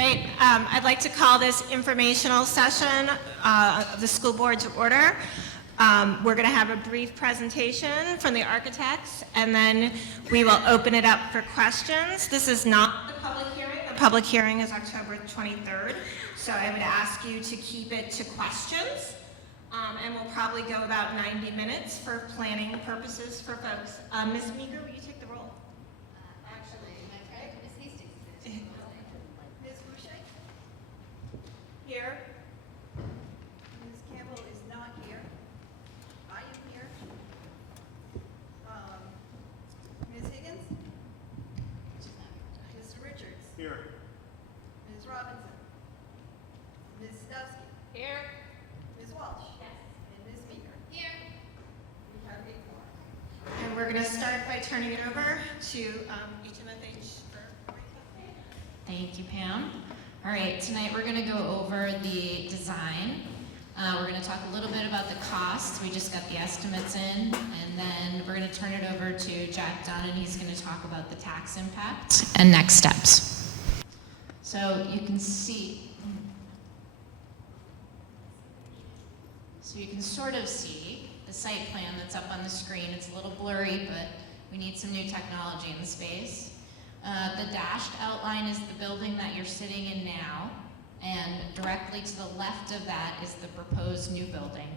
Great. I'd like to call this informational session of the school board to order. We're going to have a brief presentation from the architects, and then we will open it up for questions. This is not the public hearing. The public hearing is October 23rd, so I would ask you to keep it to questions. And we'll probably go about 90 minutes for planning purposes for folks. Ms. Meeker, will you take the roll? Actually, my friend, Ms. Hastings is. Ms. Boucher? Here. Ms. Campbell is not here. I am here. Ms. Higgins? Mr. Richards? Here. Ms. Robinson? Ms. Stowski? Here. Ms. Walsh? Yes. And Ms. Meeker? Here. We have a quorum. And we're going to start by turning it over to HMFH for Thank you, Pam. All right, tonight we're going to go over the design. We're going to talk a little bit about the costs. We just got the estimates in, and then we're going to turn it over to Jack Dunn, and he's going to talk about the tax impact and next steps. So you can see, you can sort of see the site plan that's up on the screen. It's a little blurry, but we need some new technology in the space. The dashed outline is the building that you're sitting in now, and directly to the left of that is the proposed new building.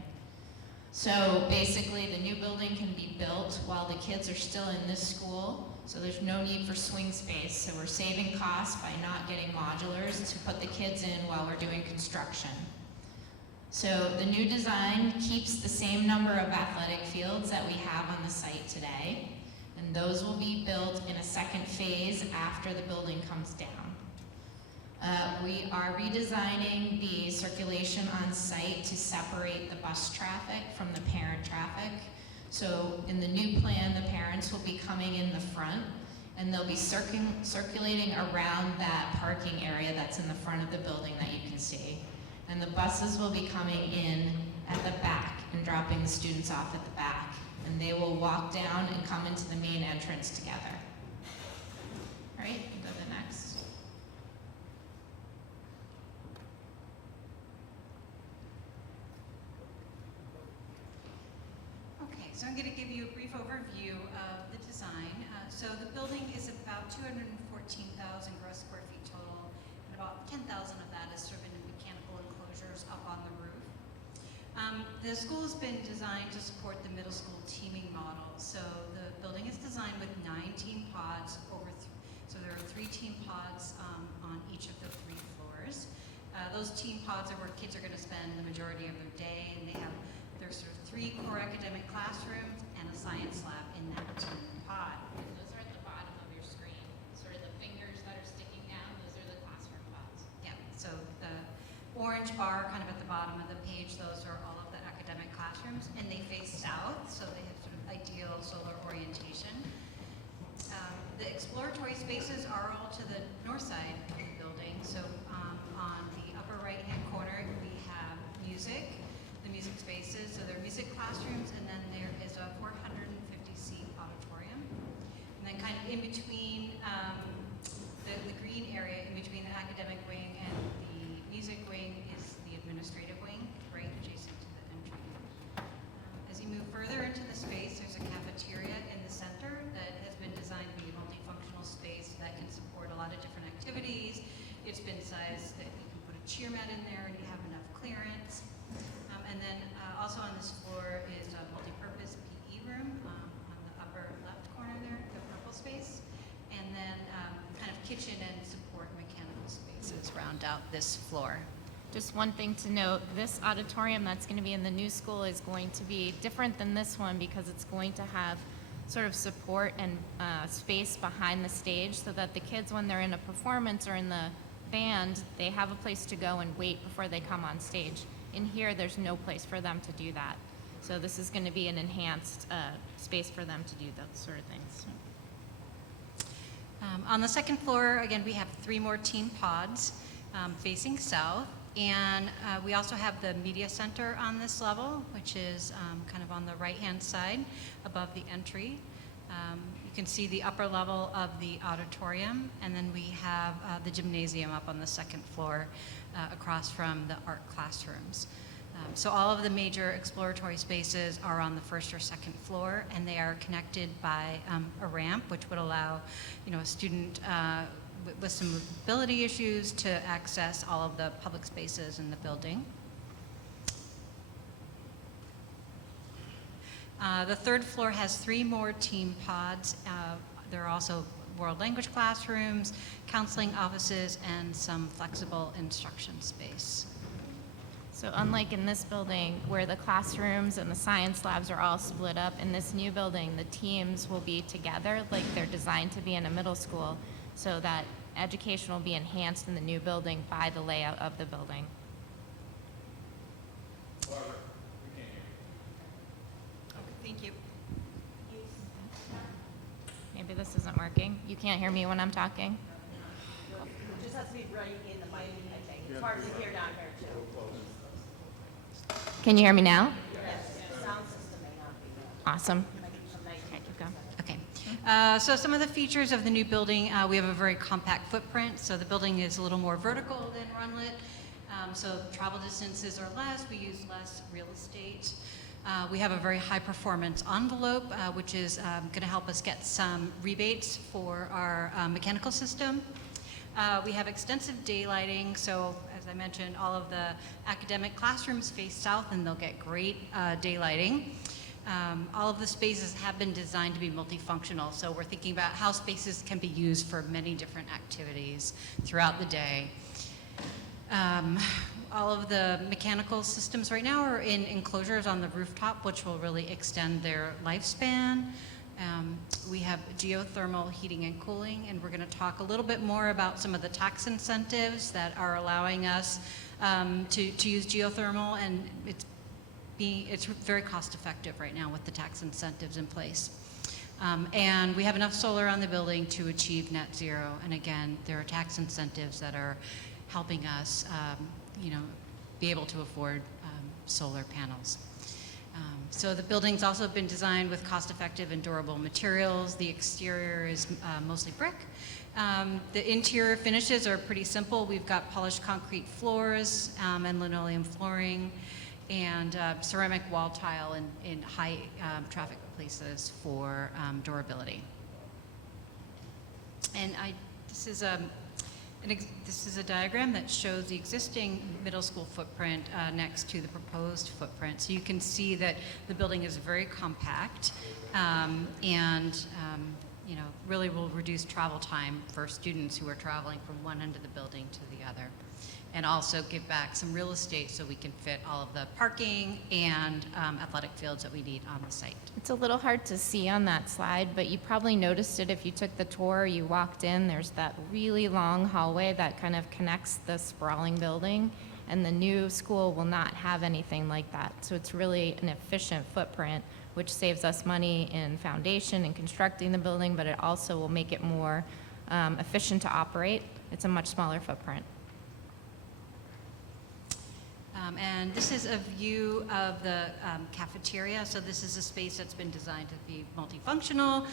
So basically, the new building can be built while the kids are still in this school, so there's no need for swing space. So we're saving costs by not getting modulars to put the kids in while we're doing construction. So the new design keeps the same number of athletic fields that we have on the site today, and those will be built in a second phase after the building comes down. We are redesigning the circulation on site to separate the bus traffic from the parent traffic. So in the new plan, the parents will be coming in the front, and they'll be circulating around that parking area that's in the front of the building that you can see. And the buses will be coming in at the back and dropping the students off at the back. And they will walk down and come into the main entrance together. All right, go to the next. Okay, so I'm going to give you a brief overview of the design. So the building is about 214,000 gross square feet total, and about 10,000 of that is served in mechanical enclosures up on the roof. The school has been designed to support the middle school teaming model. So the building is designed with 9 team pods so there are 3 team pods on each of the 3 floors. Those team pods are where kids are going to spend the majority of their day, and there's sort of 3 core academic classrooms and a science lab in that team pod. Those are at the bottom of your screen. Sort of the fingers that are sticking down, those are the classroom pods. Yeah, so the orange bar kind of at the bottom of the page, those are all of the academic classrooms, and they face south, so they have sort of ideal solar orientation. The exploratory spaces are all to the north side of the building. So on the upper right-hand corner, we have music, the music spaces. So there are music classrooms, and then there is a 450-seat auditorium. And then kind of in between the green area, in between the academic wing and the music wing is the administrative wing, right adjacent to the entry. As you move further into the space, there's a cafeteria in the center that has been designed to be a multifunctional space that can support a lot of different activities. It's been sized that you can put a cheer mat in there and you have enough clearance. And then also on this floor is a multi-purpose PE room on the upper left corner there, the purple space. And then kind of kitchen and support mechanical spaces round out this floor. Just one thing to note, this auditorium that's going to be in the new school is going to be different than this one because it's going to have sort of support and space behind the stage so that the kids, when they're in a performance or in the band, they have a place to go and wait before they come on stage. In here, there's no place for them to do that. So this is going to be an enhanced space for them to do those sort of things. On the second floor, again, we have 3 more team pods facing south. And we also have the media center on this level, which is kind of on the right-hand side above the entry. You can see the upper level of the auditorium, and then we have the gymnasium up on the second floor across from the art classrooms. So all of the major exploratory spaces are on the first or second floor, and they are connected by a ramp, which would allow, a student with some mobility issues to access all of the public spaces in the building. The third floor has 3 more team pods. There are also world language classrooms, counseling offices, and some flexible instruction space. So unlike in this building where the classrooms and the science labs are all split up, in this new building, the teams will be together like they're designed to be in a middle school, so that education will be enhanced in the new building by the layout of the building. Thank you. Maybe this isn't working. You can't hear me when I'm talking? It just has to be right in the mic, I think. It's hard to hear down here, too. Can you hear me now? Yes, the sound system may not be. Awesome. Okay, Keep going. Okay. So some of the features of the new building, we have a very compact footprint, so the building is a little more vertical than Rundlett. So travel distances are less, we use less real estate. We have a very high performance envelope, which is going to help us get some rebates for our mechanical system. We have extensive daylighting, so as I mentioned, all of the academic classrooms face south and they'll get great daylighting. All of the spaces have been designed to be multifunctional, so we're thinking about how spaces can be used for many different activities throughout the day. All of the mechanical systems right now are in enclosures on the rooftop, which will really extend their lifespan. We have geothermal heating and cooling, and we're going to talk a little bit more about some of the tax incentives that are allowing us to use geothermal, and it's very cost effective right now with the tax incentives in place. And we have enough solar on the building to achieve net zero, and again, there are tax incentives that are helping us be able to afford solar panels. So the building's also been designed with cost-effective and durable materials. The exterior is mostly brick. The interior finishes are pretty simple. We've got polished concrete floors and linoleum flooring, and ceramic wall tile in high traffic places for durability. And this is a diagram that shows the existing middle school footprint next to the proposed footprint. So you can see that the building is very compact and really will reduce travel time for students who are traveling from one end of the building to the other. And also give back some real estate so we can fit all of the parking and athletic fields that we need on the site. It's a little hard to see on that slide, but you probably noticed it if you took the tour, you walked in, there's that really long hallway that kind of connects the sprawling building, and the new school will not have anything like that. So it's really an efficient footprint, which saves us money in foundation and constructing the building, but it also will make it more efficient to operate. It's a much smaller footprint. And this is a view of the cafeteria. So this is a space that's been designed to be multifunctional.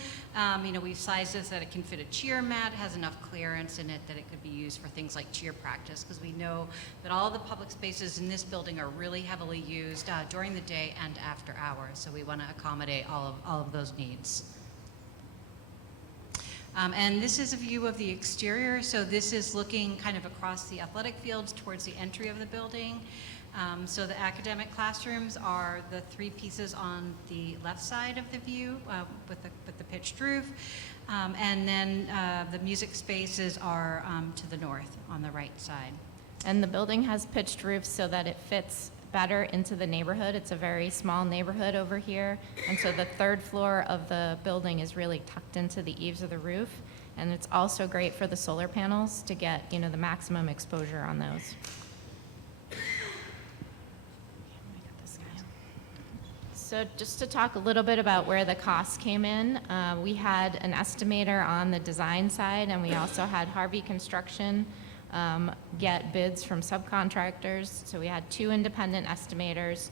We've sized this that it can fit a cheer mat, has enough clearance in it that it could be used for things like cheer practice, because we know that all the public spaces in this building are really heavily used during the day and after hours. So we want to accommodate all of those needs. And this is a view of the exterior. So this is looking kind of across the athletic fields towards the entry of the building. So the academic classrooms are the 3 pieces on the left side of the view with the pitched roof. And then the music spaces are to the north on the right side. And the building has pitched roofs so that it fits better into the neighborhood. It's a very small neighborhood over here, and so the 3rd floor of the building is really tucked into the eaves of the roof, and it's also great for the solar panels to get the maximum exposure on those. So just to talk a little bit about where the costs came in, we had an estimator on the design side, and we also had Harvey Construction get bids from subcontractors. So we had 2 independent estimators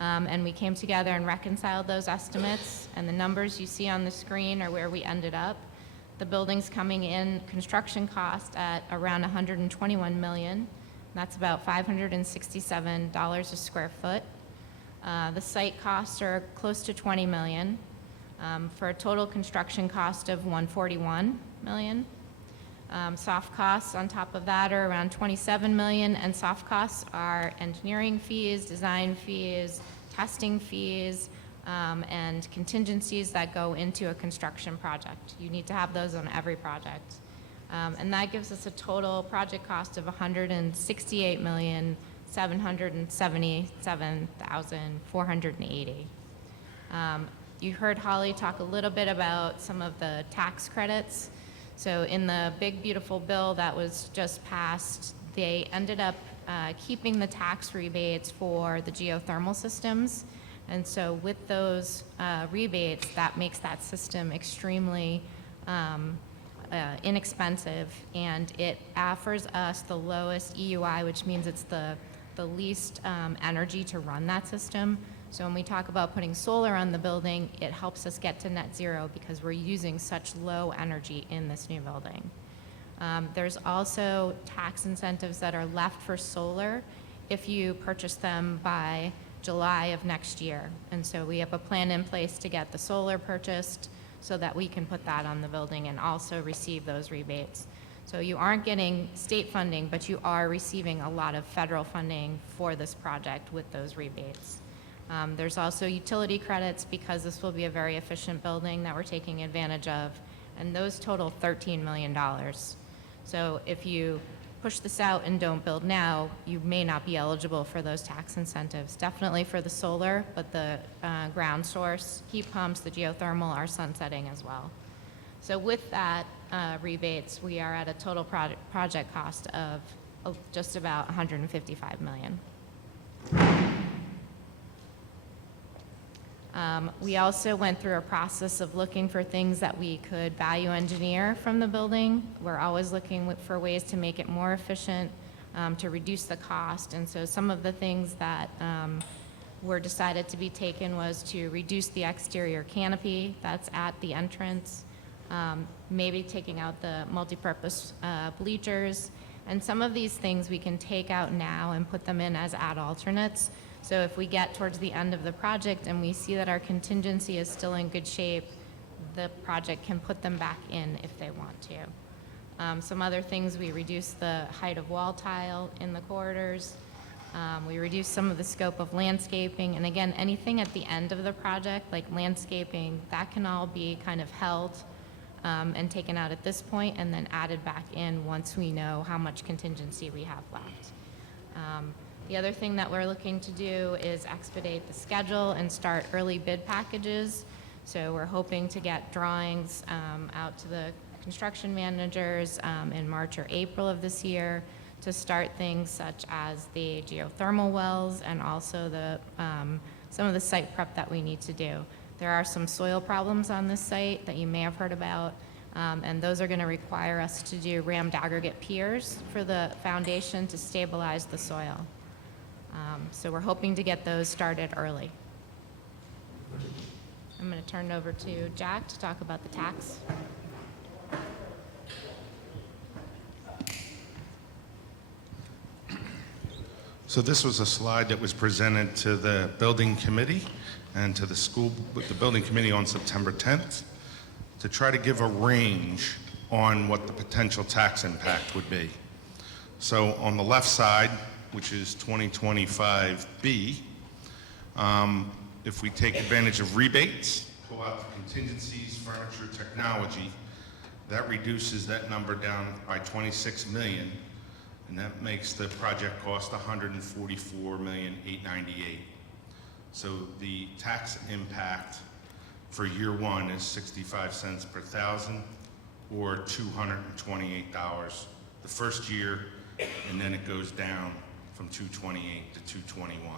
And we came together and reconciled those estimates, and the numbers you see on the screen are where we ended up. The building's coming in construction cost at around $121 million. That's about $567 a square foot. The site costs are close to $20 million, for a total construction cost of $141 million. Soft costs on top of that are around $27 million, and soft costs are engineering fees, design fees, testing fees, and contingencies that go into a construction project. You need to have those on every project. And that gives us a total project cost of $168,777,480. You heard Holly talk a little bit about some of the tax credits. So in the big beautiful bill that was just passed, they ended up keeping the tax rebates for the geothermal systems. And so with those rebates, that makes that system extremely inexpensive, and it offers us the lowest EUI, which means it's the least energy to run that system. So when we talk about putting solar on the building, it helps us get to net zero because we're using such low energy in this new building. There's also tax incentives that are left for solar if you purchase them by July of next year. And so we have a plan in place to get the solar purchased so that we can put that on the building and also receive those rebates. So you aren't getting state funding, but you are receiving a lot of federal funding for this project with those rebates. There's also utility credits because this will be a very efficient building that we're taking advantage of, and those total $13 million. So if you push this out and don't build now, you may not be eligible for those tax incentives. Definitely for the solar, but the ground source, heat pumps, the geothermal are sunsetting as well. So with that rebates, we are at a total project cost of just about $155 million. We also went through a process of looking for things that we could value engineer from the building. We're always looking for ways to make it more efficient, to reduce the cost. And so some of the things that were decided to be taken was to reduce the exterior canopy that's at the entrance, maybe taking out the multipurpose bleachers. And some of these things we can take out now and put them in as add alternates. So if we get towards the end of the project and we see that our contingency is still in good shape, the project can put them back in if they want to. Some other things, we reduce the height of wall tile in the corridors. We reduce some of the scope of landscaping. And again, anything at the end of the project, like landscaping, that can all be kind of held and taken out at this point and then added back in once we know how much contingency we have left. The other thing that we're looking to do is expedite the schedule and start early bid packages. So we're hoping to get drawings out to the construction managers in March or April of this year to start things such as the geothermal wells and also the some of the site prep that we need to do. There are some soil problems on this site that you may have heard about, and those are going to require us to do rammed aggregate piers for the foundation to stabilize the soil. So we're hoping to get those started early. I'm going to turn it over to Jack to talk about the tax. So this was a slide that was presented to the building committee and to the school, the building committee on September 10th to try to give a range on what the potential tax impact would be. So on the left side, which is 2025B, if we take advantage of rebates, pull out the contingencies, furniture, technology, that reduces that number down by 26 million, and that makes the project cost $144,898,000. So the tax impact for year one is 65 cents per thousand, or $228 the first year, and then it goes down from 228 to 221.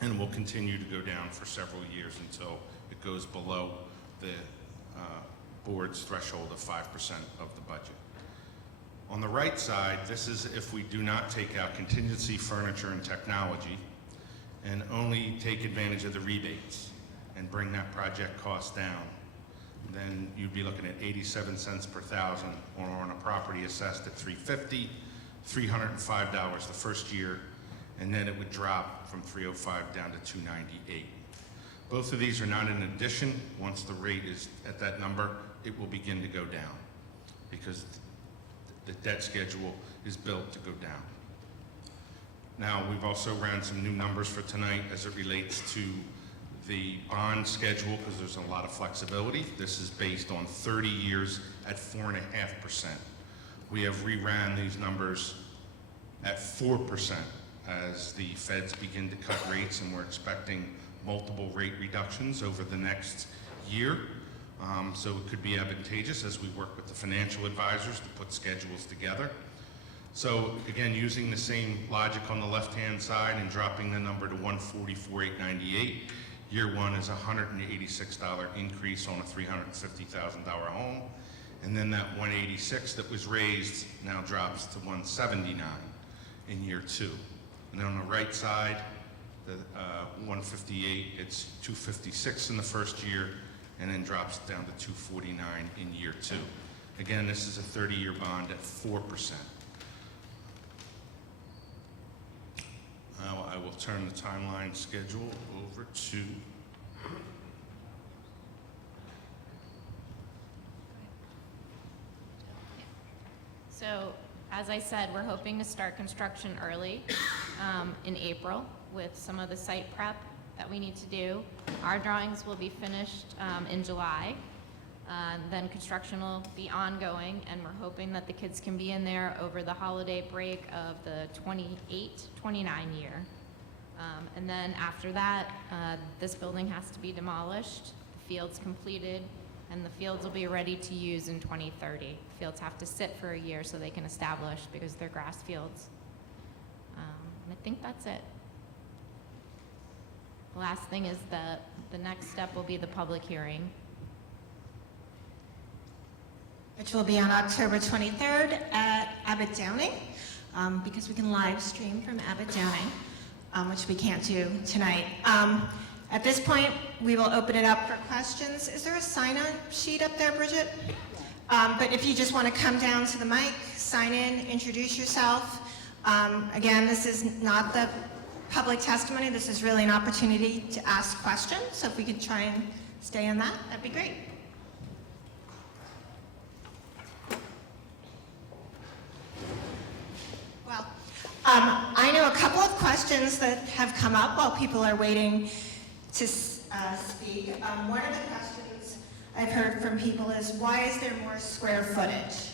And will continue to go down for several years until it goes below the board's threshold of 5% of the budget. On the right side, this is if we do not take out contingency, furniture, and technology, and only take advantage of the rebates and bring that project cost down, then you'd be looking at 87 cents per thousand, or on a property assessed at $350, $305 the first year, and then it would drop from $305 down to $298. Both of these are not in addition. Once the rate is at that number, it will begin to go down because the debt schedule is built to go down. Now, we've also ran some new numbers for tonight as it relates to the bond schedule, because there's a lot of flexibility. This is based on 30 years at 4.5%. We have reran these numbers at 4% as the feds begin to cut rates, and we're expecting multiple rate reductions over the next year. So it could be advantageous as we work with the financial advisors to put schedules together. So again, using the same logic on the left-hand side and dropping the number to $144,898, year one is a $186 increase on a $350,000 home. And then that $186 that was raised now drops to $179 in year two. And then on the right side, the $158, it's $256 in the first year, and then drops down to $249 in year two. Again, this is a 30-year bond at 4%. Now I will turn the timeline schedule over to So, as I said, we're hoping to start construction early in April with some of the site prep that we need to do. Our drawings will be finished in July. Then construction will be ongoing, and we're hoping that the kids can be in there over the holiday break of the 28-29 year. And then after that, this building has to be demolished, the field's completed, and the fields will be ready to use in 2030. Fields have to sit for a year so they can establish because they're grass fields. And I think that's it. The last thing is the next step will be the public hearing. Which will be on October 23rd at Abbott Downing, because we can live stream from Abbott Downing, which we can't do tonight. At this point, we will open it up for questions. Is there a sign-on sheet up there, Bridget? But if you just want to come down to the mic, sign in, introduce yourself. Again, this is not the public testimony. This is really an opportunity to ask questions. So if we could try and stay on that, that'd be great. Well, I know a couple of questions that have come up while people are waiting to speak. One of the questions I've heard from people is, why is there more square footage?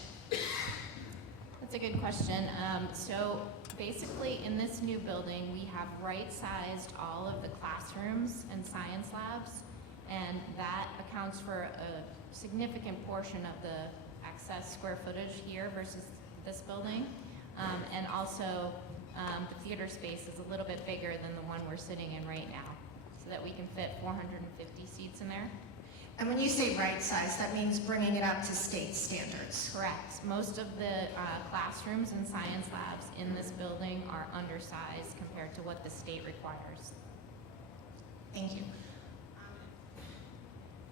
That's a good question. So basically, in this new building, we have right-sized all of the classrooms and science labs, and that accounts for a significant portion of the excess square footage here versus this building. And also, the theater space is a little bit bigger than the one we're sitting in right now, so that we can fit 450 seats in there. And when you say right size, that means bringing it up to state standards. Correct. Most of the classrooms and science labs in this building are undersized compared to what the state requires. Thank you.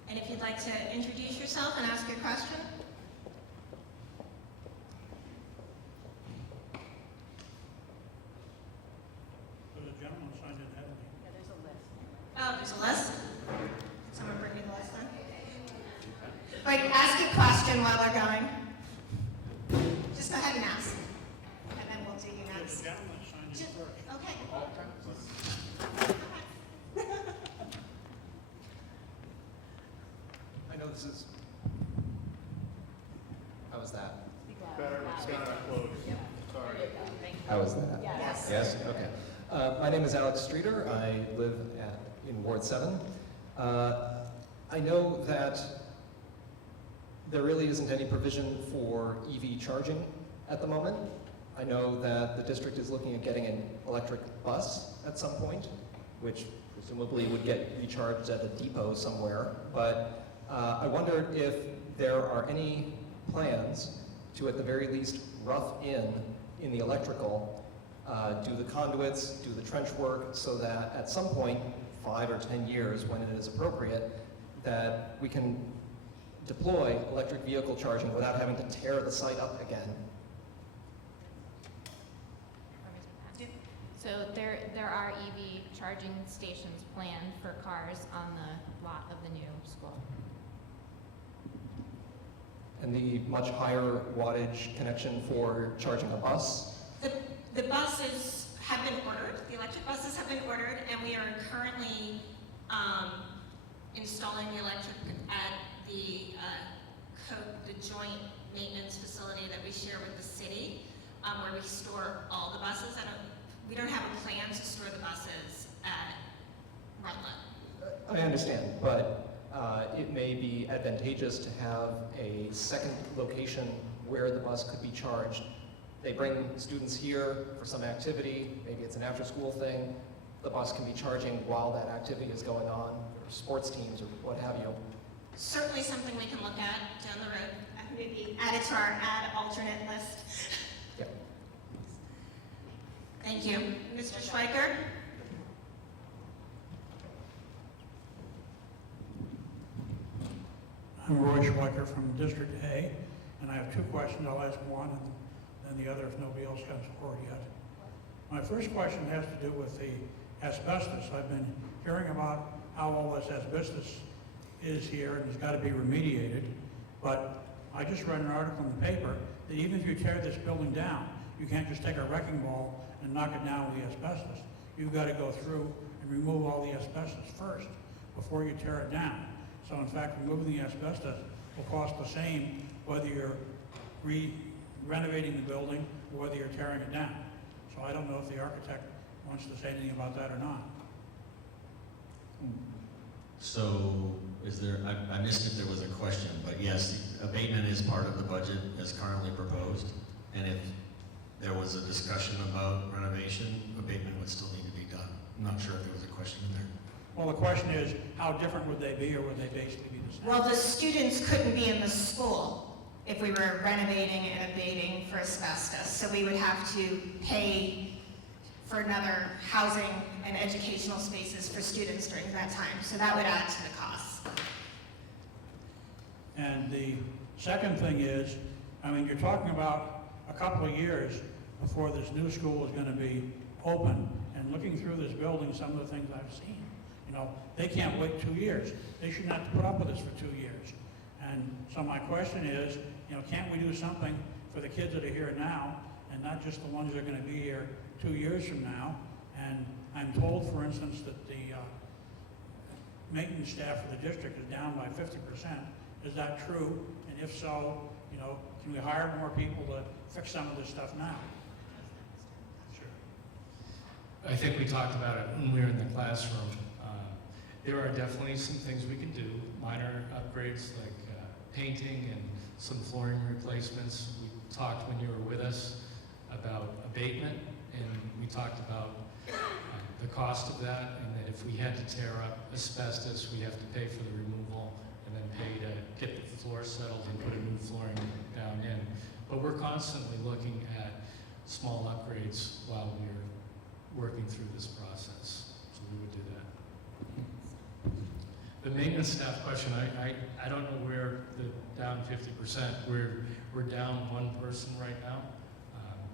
And if you'd like to introduce yourself and ask your question? The gentleman signed in ahead of me. Yeah, there's a list. Oh, there's a list? Someone bring me the list then? Wait, ask your question while we're going. Just go ahead and ask. And then we'll do you The next. gentleman signed in first. Okay. I know this is. How was that? Better, it's better close. Sorry. How was that? Yes. Yes? Okay. My name is Alex Streeter. I live in Ward 7. I know that there really isn't any provision for EV charging at the moment. I know that the district is looking at getting an electric bus at some point, which presumably would get recharged at a depot somewhere. But I wondered if there are any plans to, at the very least, rough in the electrical do the conduits, do the trench work, so that at some point, 5 or 10 years, when it is appropriate, that we can deploy electric vehicle charging without having to tear the site up again. So there are EV charging stations planned for cars on the lot of the new school. And the much higher wattage connection for charging a bus. The buses have been ordered, the electric buses have been ordered, and we are currently installing the electric at the joint maintenance facility that we share with the city, where we store all the buses. We don't have a plan to store the buses at Rundlett. I understand, but it may be advantageous to have a second location where the bus could be charged. They bring students here for some activity, maybe it's an after-school thing. The bus can be charging while that activity is going on, or sports teams or what have you. Certainly something we can look at down the road, maybe add it to our add alternate list. Yeah. Thank you. Mr. Schweiker? I'm Roy Schweiker from District A, and I have two questions. I'll ask one and then the other if nobody else comes forward yet. My first question has to do with the asbestos. I've been hearing about how all this asbestos is here and it's got to be remediated, but I just read an article in the paper that even if you tear this building down, you can't just take a wrecking ball and knock it down with the asbestos. You've got to go through and remove all the asbestos first before you tear it down. So in fact, removing the asbestos will cost the same whether you're renovating the building or whether you're tearing it down. So I don't know if the architect wants to say anything about that or not. So is there, I missed if there was a question, but yes, abatement is part of the budget as currently proposed. And if there was a discussion about renovation, abatement would still need to be done. I'm not sure if there was a question in there. Well, the question is, how different would they be, or would they basically be the same? Well, the students couldn't be in the school if we were renovating and abating for asbestos. So we would have to pay for another housing and educational spaces for students during that time. So that would add to the cost. And the second thing is, I mean, you're talking about a couple of years before this new school is going to be open. And looking through this building, some of the things I've seen, you know, they can't wait 2 years. They shouldn't have to put up with this for 2 years. And so my question is, you know, can't we do something for the kids that are here now and not just the ones that are going to be here 2 years from now? And I'm told, for instance, that the maintenance staff for the district is down by 50%. Is that true? And if so, you know, can we hire more people to fix some of this stuff now? I think we talked about it when we were in the classroom. There are definitely some things we can do, minor upgrades like painting and some flooring replacements. We talked when you were with us about abatement, and we talked about the cost of that, and that if we had to tear up asbestos, we have to pay for the removal and then pay to get the floor settled and put a new flooring down in. But we're constantly looking at small upgrades while we're working through this process, so we would do that. The maintenance staff question, I don't know where the down 50%. We're down one person right now.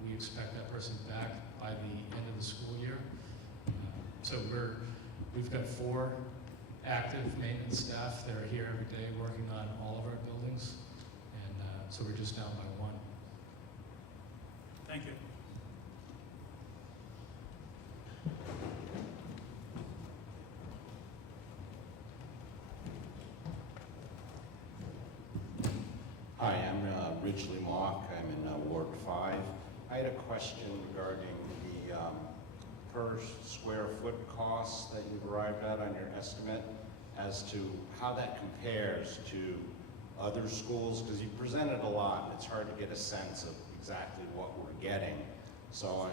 We expect that person back by the end of the school year. So we've got 4 active maintenance staff that are here every day working on all of our buildings, and so we're just down by 1. Thank you. Hi, I'm Ridgely Mock. I'm in Ward 5. I had a question regarding the per square foot cost that you've arrived at on your estimate as to how that compares to other schools, because you presented a lot and it's hard to get a sense of exactly what we're getting. So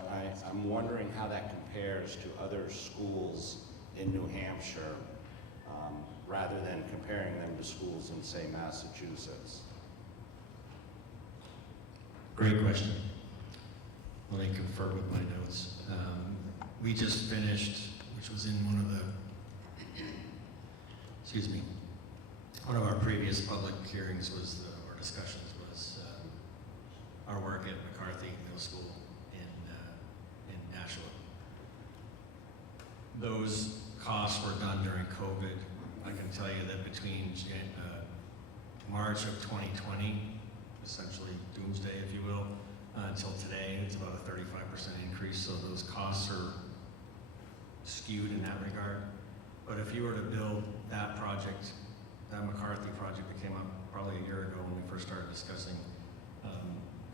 I'm wondering how that compares to other schools in New Hampshire, rather than comparing them to schools in, say, Massachusetts. Great question. let me confer with my notes. We just finished, which was in one of the, excuse me, one of our previous public hearings was, or discussions was our work at McCarthy Middle School in Nashua. Those costs were done during COVID. I can tell you that between March of 2020, essentially doomsday, if you will, until today, it's about a 35% increase. So those costs are skewed in that regard. But if you were to build that project, that McCarthy project that came up probably a year ago when we first started discussing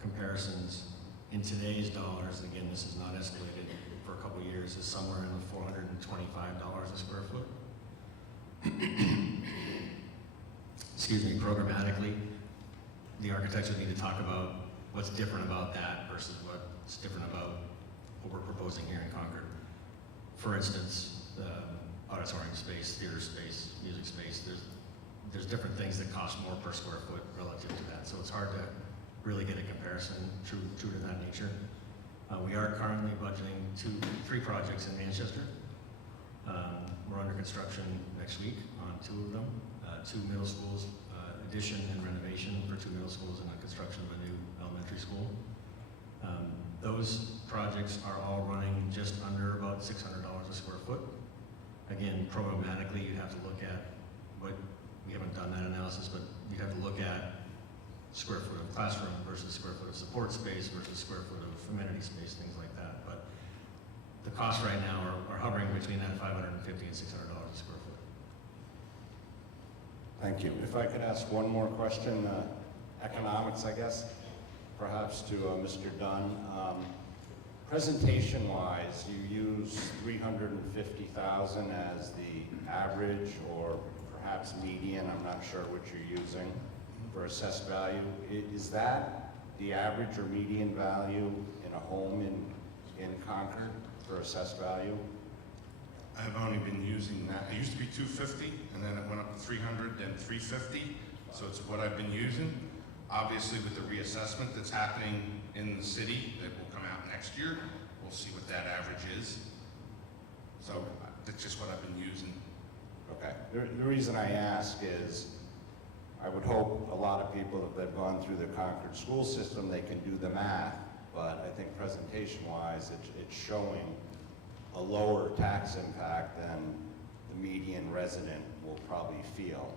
comparisons, in today's dollars, again, this is not escalated for a couple of years, is somewhere in the $425 a square foot. Excuse me, programmatically, the architects would need to talk about what's different about that versus what's different about what we're proposing here in Concord. For instance, auditorium space, theater space, music space, there's different things that cost more per square foot relative to that. So it's hard to really get a comparison true to that nature. We are currently budgeting three projects in Manchester. We're under construction next week on two of them, two middle schools, addition and renovation for two middle schools and the construction of a new elementary school. Those projects are all running just under about $600 a square foot. Again, programmatically, you'd have to look at what, we haven't done that analysis, but you'd have to look at square foot of classroom versus square foot of support space versus square foot of amenity space, things like that. But the costs right now are hovering between that $550 and $600 a square foot. Thank you. If I could ask one more question, economics, I guess, perhaps to Mr. Dunn. Presentation-wise, you use 350,000 as the average or perhaps median, I'm not sure what you're using, for assessed value. Is that the average or median value in a home in Concord for assessed value? I've only been using that. It used to be 250, and then it went up to 300, then 350. So it's what I've been using. Obviously, with the reassessment that's happening in the city that will come out next year, we'll see what that average is. So that's just what I've been using. Okay. The reason I ask is I would hope a lot of people, if they've gone through the Concord school system, they can do the math, but I think presentation-wise, it's showing a lower tax impact than the median resident will probably feel.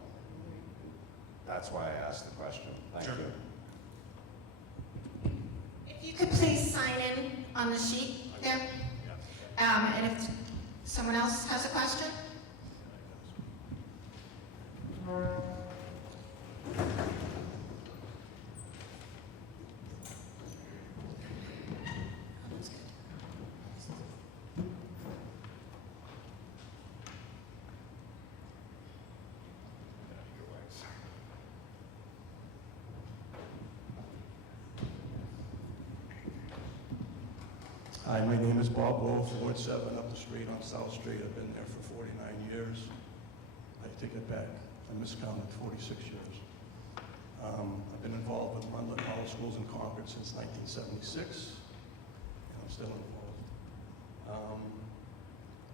That's why I asked the question. Thank Sure. you. If you could please sign in on the sheet there. And if someone else has a question? Hi, my name is Bob Wolf, Ward 7 up the street on South Street. I've been there for 49 years. I take it back. I miscounted 46 years. I've been involved with Rundlett Middle Schools in Concord since 1976, and I'm still involved.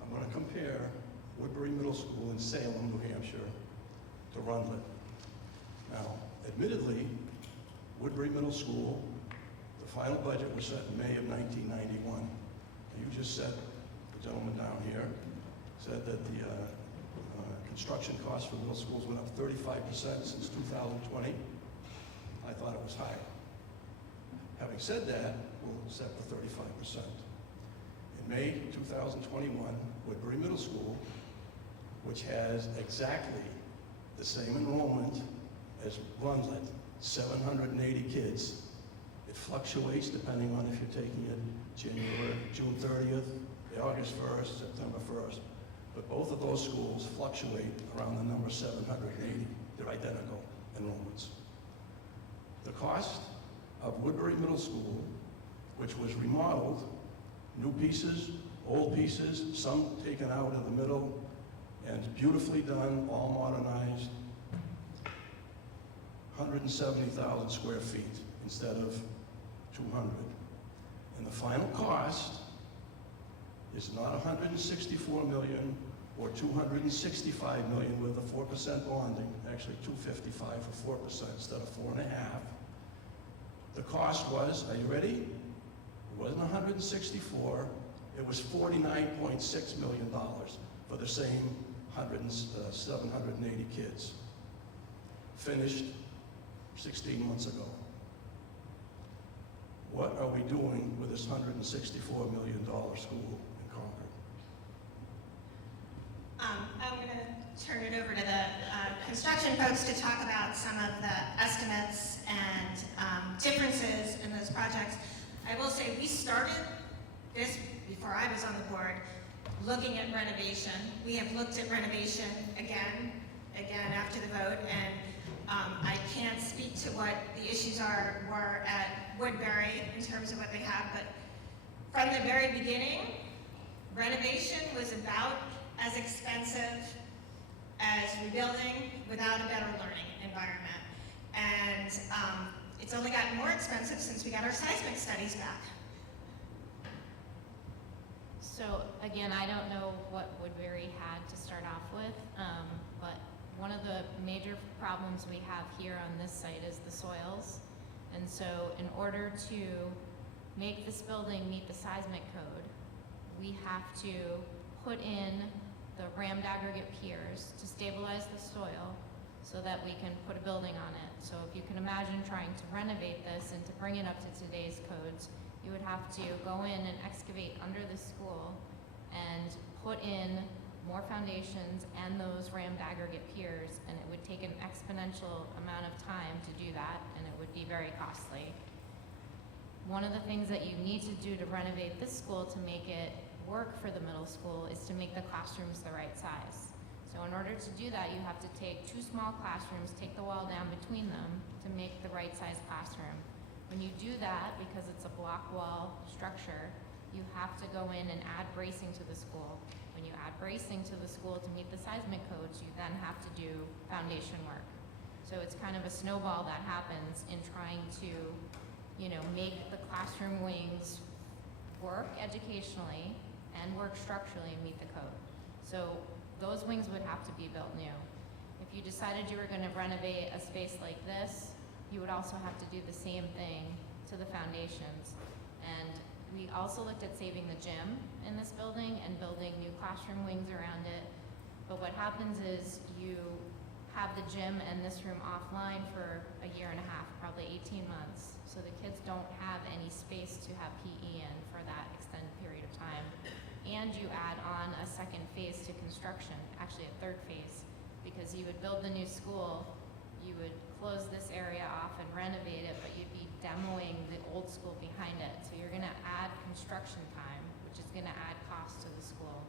I'm going to compare Woodbury Middle School in Salem, New Hampshire, to Rundlett. Now, admittedly, Woodbury Middle School, the final budget was set in May of 1991. You just said, the gentleman down here, said that the construction costs for middle schools went up 35% since 2020. I thought it was higher. Having said that, we'll set the 35%. In May 2021, Woodbury Middle School, which has exactly the same enrollment as Rundlett, 780 kids. It fluctuates depending on if you're taking it June 30th, August 1st, September 1st. But both of those schools fluctuate around the number 780. They're identical enrollments. The cost of Woodbury Middle School, which was remodeled, new pieces, old pieces, some taken out of the middle, and beautifully done, all modernized, 170,000 square feet instead of 200. And the final cost is not 164 million or 265 million with a 4% bonding, actually 255 for 4% instead of 4.5. The cost was, are you ready? It wasn't 164, it was $49.6 million for the same 780 kids. Finished 16 months ago. What are we doing with this $164 million school in Concord? I'm going to turn it over to the construction folks to talk about some of the estimates and differences in those projects. I will say we started this before I was on the board, looking at renovation. We have looked at renovation again after the vote, and I can't speak to what the issues were at Woodbury in terms of what they have, but from the very beginning, renovation was about as expensive as rebuilding without a better learning environment. And it's only gotten more expensive since we got our seismic studies back. So again, I don't know what Woodbury had to start off with, but one of the major problems we have here on this site is the soils. And so in order to make this building meet the seismic code, we have to put in the rammed aggregate piers to stabilize the soil so that we can put a building on it. So if you can imagine trying to renovate this and to bring it up to today's codes, you would have to go in and excavate under the school and put in more foundations and those rammed aggregate piers, and it would take an exponential amount of time to do that, and it would be very costly. One of the things that you need to do to renovate this school to make it work for the middle school is to make the classrooms the right size. So in order to do that, you have to take 2 small classrooms, take the wall down between them to make the right size classroom. When you do that, because it's a block wall structure, you have to go in and add bracing to the school. When you add bracing to the school to meet the seismic codes, you then have to do foundation work. So it's kind of a snowball that happens in trying to, make the classroom wings work educationally and work structurally and meet the code. So those wings would have to be built new. If you decided you were going to renovate a space like this, you would also have to do the same thing to the foundations. And we also looked at saving the gym in this building and building new classroom wings around it. But what happens is you have the gym and this room offline for a year and a half, probably 18 months. So the kids don't have any space to have PE in for that extended period of time. And you add on a second phase to construction, actually a third phase, because you would build the new school, you would close this area off and renovate it, but you'd be demoing the old school behind it. So you're gonna add construction time, which is gonna add cost to the school.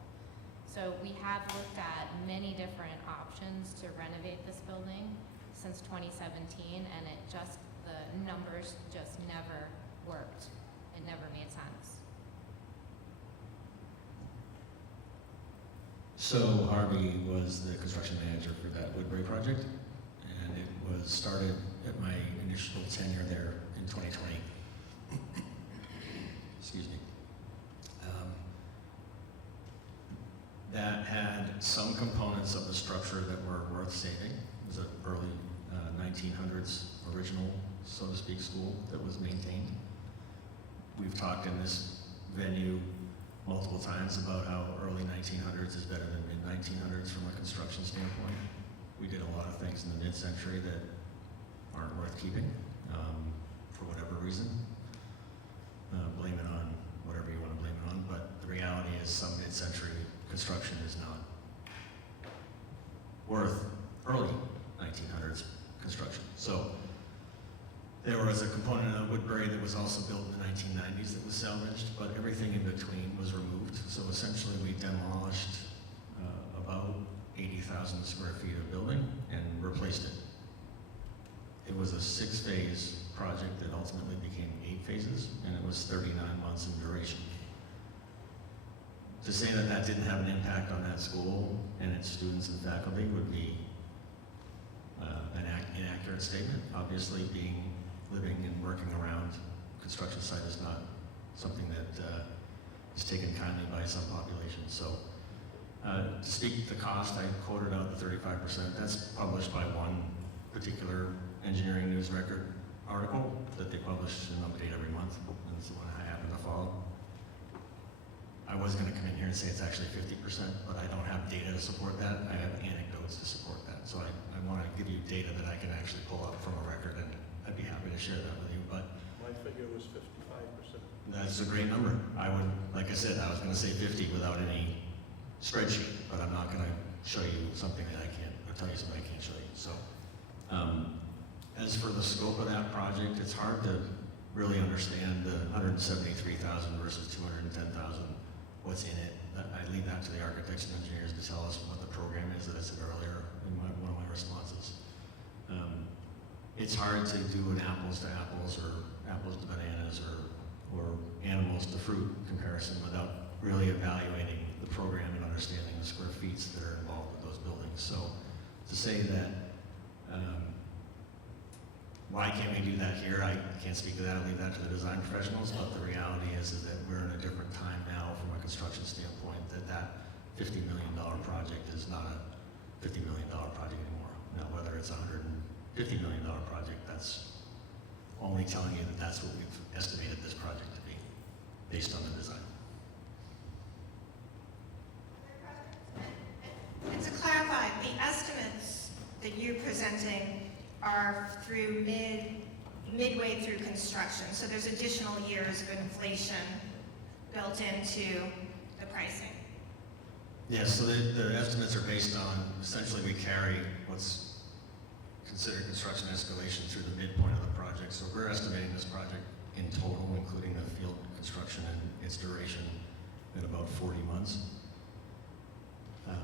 So we have looked at many different options to renovate this building since 2017, and the numbers just never worked. It never made sense. So Harvey was the construction manager for that Woodbury project, and it was started at my initial tenure there in 2020. Excuse me. That had some components of the structure that were worth saving. It was an early 1900s original, so to speak, school that was maintained. We've talked in this venue multiple times about how early 1900s is better than mid-1900s from a construction standpoint. We did a lot of things in the mid-century that aren't worth keeping for whatever reason. Blame it on whatever you want to blame it on, but the reality is some mid-century construction is not worth early 1900s construction. So there was a component of Woodbury that was also built in the 1990s that was salvaged, but everything in between was removed. So essentially we demolished about 80,000 square feet of building and replaced it. It was a 6-phase project that ultimately became 8 phases, and it was 39 months in duration. To say that that didn't have an impact on that school and its students and faculty would be an inaccurate statement. Obviously, living and working around a construction site is not something that is taken kindly by some populations. So to speak to the cost, I quoted out the 35%. That's published by one particular engineering news record article that they publish and update every month, and it's the one I happen to follow. I was going to come in here and say it's actually 50%, but I don't have data to support that. I have anecdotes to support that. So I want to give you data that I can actually pull up from a record, and I'd be happy to share that with you. But My figure was 55%. that's a great number. I would, like I said, I was going to say 50 without any spreadsheet, but I'm not going to show you something that I can't, or tell you something I can't show you. So, as for the scope of that project, it's hard to really understand the 173,000 versus 210,000. What's in it? I leave that to the architects and engineers to tell us what the program is that I said earlier in one of my responses. It's hard to do an apples to apples or apples to bananas or animals to fruit comparison without really evaluating the program and understanding the square feet that are involved with those buildings. So to say that, why can't we do that here? I can't speak to that. I leave that to the design professionals. But the reality is that we're in a different time now from a construction standpoint. That $50 million project is not a $50 million project anymore. Now, whether it's a $150 million project, that's only telling you that that's what we've estimated this project to be, based on the design. And to clarify, the estimates that you're presenting are through midway through construction, so there's additional years of inflation built into the pricing. Yes, so the estimates are based on, essentially we carry what's considered construction escalation through the midpoint of the project. So we're estimating this project in total, including the field construction and its duration, at about 40 months.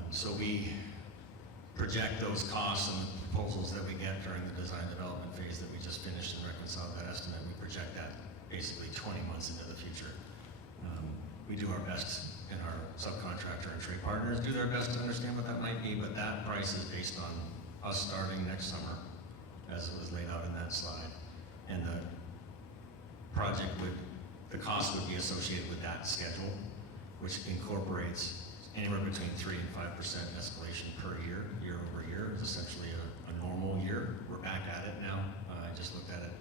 So we project those costs and proposals that we get during the design development phase that we just finished and reconciled that estimate. We project that basically 20 months into the future. We do our best, and our subcontractor and trade partners do their best to understand what that might be, but that price is based on us starting next summer, as it was laid out in that slide. And the project the cost would be associated with that schedule, which incorporates anywhere between 3 and 5% escalation per year, year over year. It's essentially a normal year. We're back at it now. I just looked at it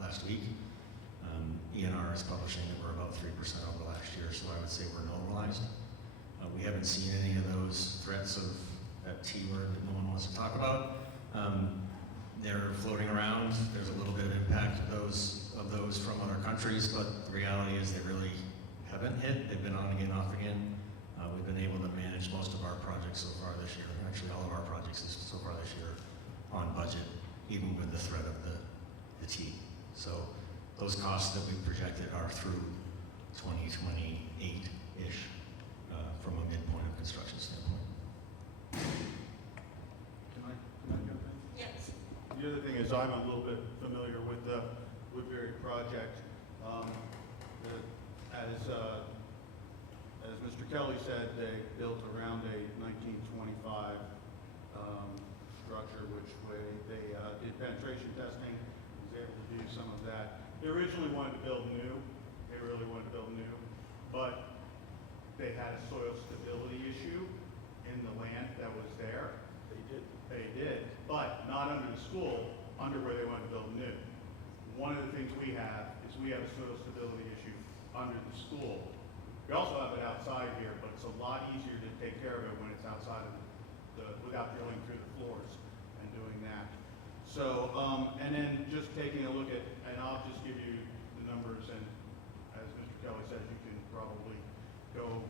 last week. ENR is publishing that we're about 3% over last year, so I would say we're normalized. We haven't seen any of those threats of that T word that no one wants to talk about. They're floating around. There's a little bit of impact of those from other countries, but the reality is they really haven't hit. They've been on again, off again. We've been able to manage most of our projects so far this year, actually all of our projects so far this year, on budget, even with the threat of the T. So those costs that we projected are through 2028-ish from a midpoint of construction standpoint. Can I jump in? Yes. The other thing is I'm a little bit familiar with the Woodbury project. As Mr. Kelly said, they built around a 1925 structure, which they did penetration testing, was able to do some of that. They originally wanted to build new. They really wanted to build new, but they had a soil stability issue in the land that was there. They did, but not under the school, under where they wanted to build new. One of the things we have is we have a soil stability issue under the school. We also have it outside here, but it's a lot easier to take care of it when it's outside of without drilling through the floors and doing that. So, and then just taking a look at, and I'll just give you the numbers, and as Mr. Kelly says, you can probably go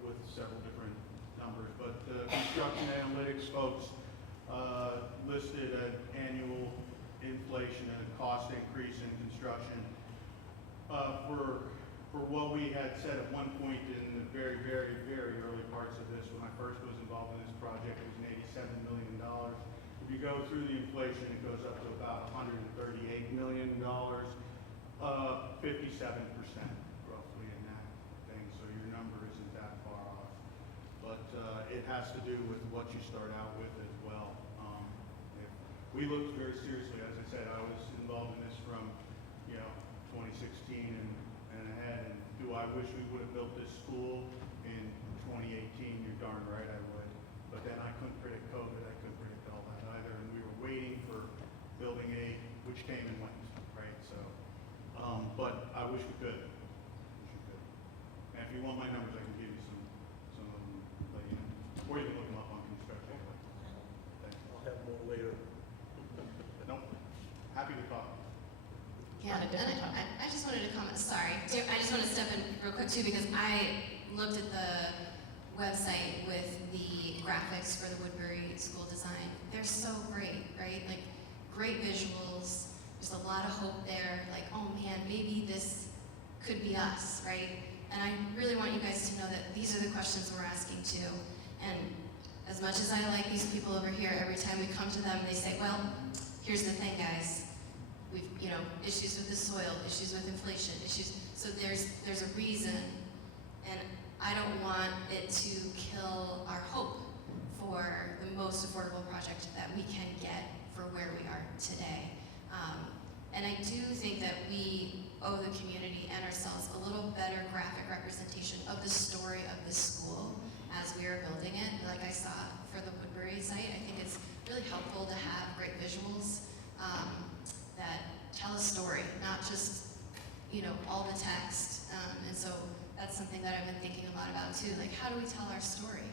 with several different numbers, but the construction analytics folks listed an annual inflation and a cost increase in construction for what we had said at one point in the very, very, very early parts of this. When I first was involved in this project, it was an $87 million. If you go through the inflation, it goes up to about $138 million, 57% roughly in that thing. So your number isn't that far off. But it has to do with what you start out with as well. We looked very seriously, as I said, I was involved in this from 2016 and and ahead, and do I wish we would have built this school in 2018? You're darn right I would. But then I couldn't predict COVID, I couldn't predict all that either, and we were waiting for building A, which came and went, right? So, but I wish we could. And if you want my numbers, I can give you some of them, like, you know, or you can look them up on construction. Thanks. I'll have more later. Nope. Happy to talk. Yeah, and I just wanted to comment, sorry, I just want to step in real quick too, because I looked at the website with the graphics for the Woodbury school design. They're so great, right? Like, great visuals, there's a lot of hope there, like, oh man, maybe this could be us, right? And I really want you guys to know that these are the questions we're asking too. And as much as I like these people over here, every time we come to them, they say, well, here's the thing, guys. We've, you know, issues with the soil, issues with inflation, issues, so there's a reason, and I don't want it to kill our hope for the most affordable project that we can get for where we are today. And I do think that we owe the community and ourselves a little better graphic representation of the story of the school as we are building it. Like I saw for the Woodbury site, I think it's really helpful to have great visuals that tell a story, not just, you know, all the text. And so that's something that I've been thinking a lot about too. Like, how do we tell our story?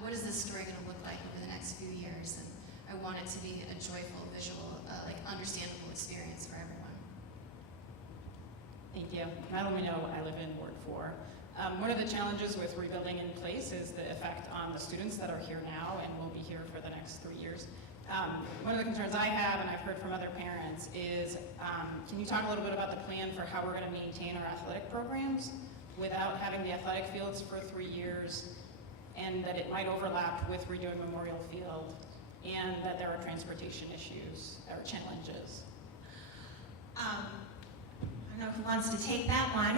What is this story going to look like over the next few years? And I want it to be a joyful, visual, like understandable experience for everyone. Thank you. Now that we know, I live in Ward 4. One of the challenges with rebuilding in place is the effect on the students that are here now and will be here for the next 3 years. One of the concerns I have, and I've heard from other parents, is can you talk a little bit about the plan for how we're going to maintain our athletic programs without having the athletic fields for 3 years, and that it might overlap with redoing Memorial Field, and that there are transportation issues or challenges? I don't know who wants to take that one.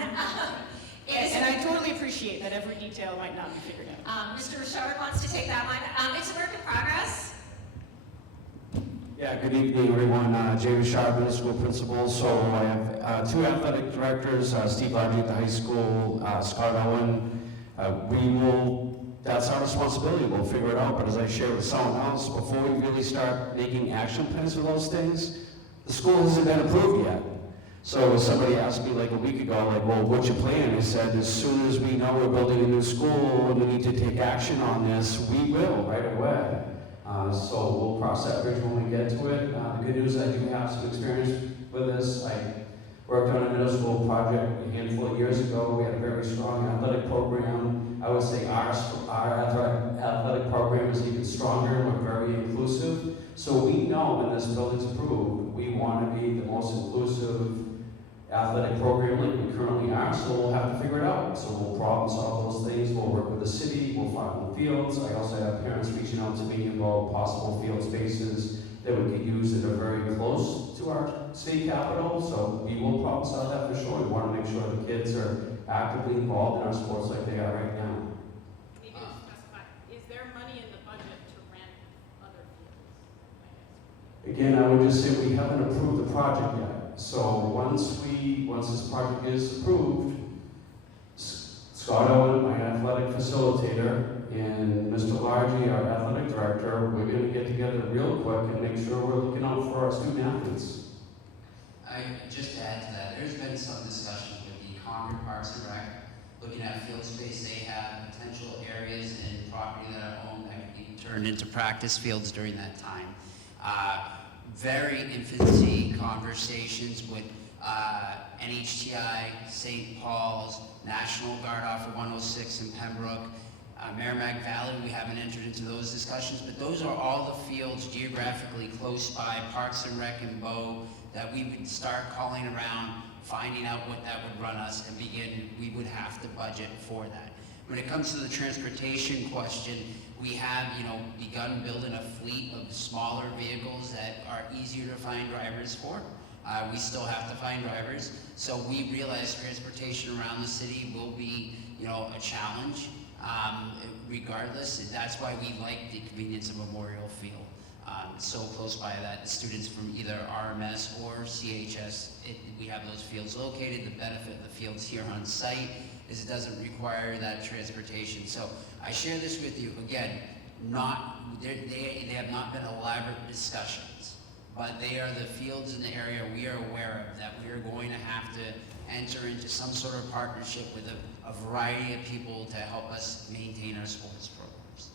And I totally appreciate that every detail might not be figured out. Mr. Richard wants to take that one. It's a work in progress. Yeah, good evening, everyone. Jay Richard, middle school principal. So I have two athletic directors, Steve Largy at the high school, Scott Owen. That's our responsibility. We'll figure it out. But as I shared with someone else, before we really start making action plans for those things, the school hasn't been approved yet. So somebody asked me like a week ago, like, well, what's your plan? I said, as soon as we know we're building a new school and we need to take action on this, we will right away. So we'll cross that bridge when we get to it. The good news, I do have some experience with this. I worked on a middle school project a handful of years ago. We had a very strong athletic program. I would say our athletic program is even stronger. We're very inclusive. So we know when this building's approved, we want to be the most inclusive athletic program like we currently are, so we'll have to figure it out. So we'll problem solve those things, we'll work with the city, we'll find the fields. I also have parents reaching out to me about possible field spaces that we could use that are very close to our state capitol, so we will problem solve that for sure. We want to make sure the kids are actively involved in our sports like they are right now. Maybe to specify, is there money in the budget to rent other fields? Again, I would just say we haven't approved the project yet. So once this project is approved, Scott Owen, my athletic facilitator, and Mr. Largy, our athletic director, we're going to get together real quick and make sure we're looking out for our student athletes. Just to add to that, there's been some discussion with the Concord Parks and Rec, looking at field space. They have potential areas in property that are owned that can be turned into practice fields during that time. Very infancy conversations with NHTI, St. Paul's, National Guard Offer 106 in Pembroke, Merrimack Valley. We haven't entered into those discussions, but those are all the fields geographically close by, Parks and Rec and Bow, that we would start calling around, finding out what that would run us, and we would have to budget for that. When it comes to the transportation question, we have, begun building a fleet of smaller vehicles that are easier to find drivers for. We still have to find drivers, so we realize transportation around the city will be, a challenge. Regardless, that's why we like the convenience of Memorial Field. so close by that students from either RMS or CHS, we have those fields located. The benefit of the fields here on site is it doesn't require that transportation. So I share this with you, again, they have not been elaborate discussions, but they are the fields in the area we are aware of that we are going to have to enter into some sort of partnership with a variety of people to help us maintain our sports programs.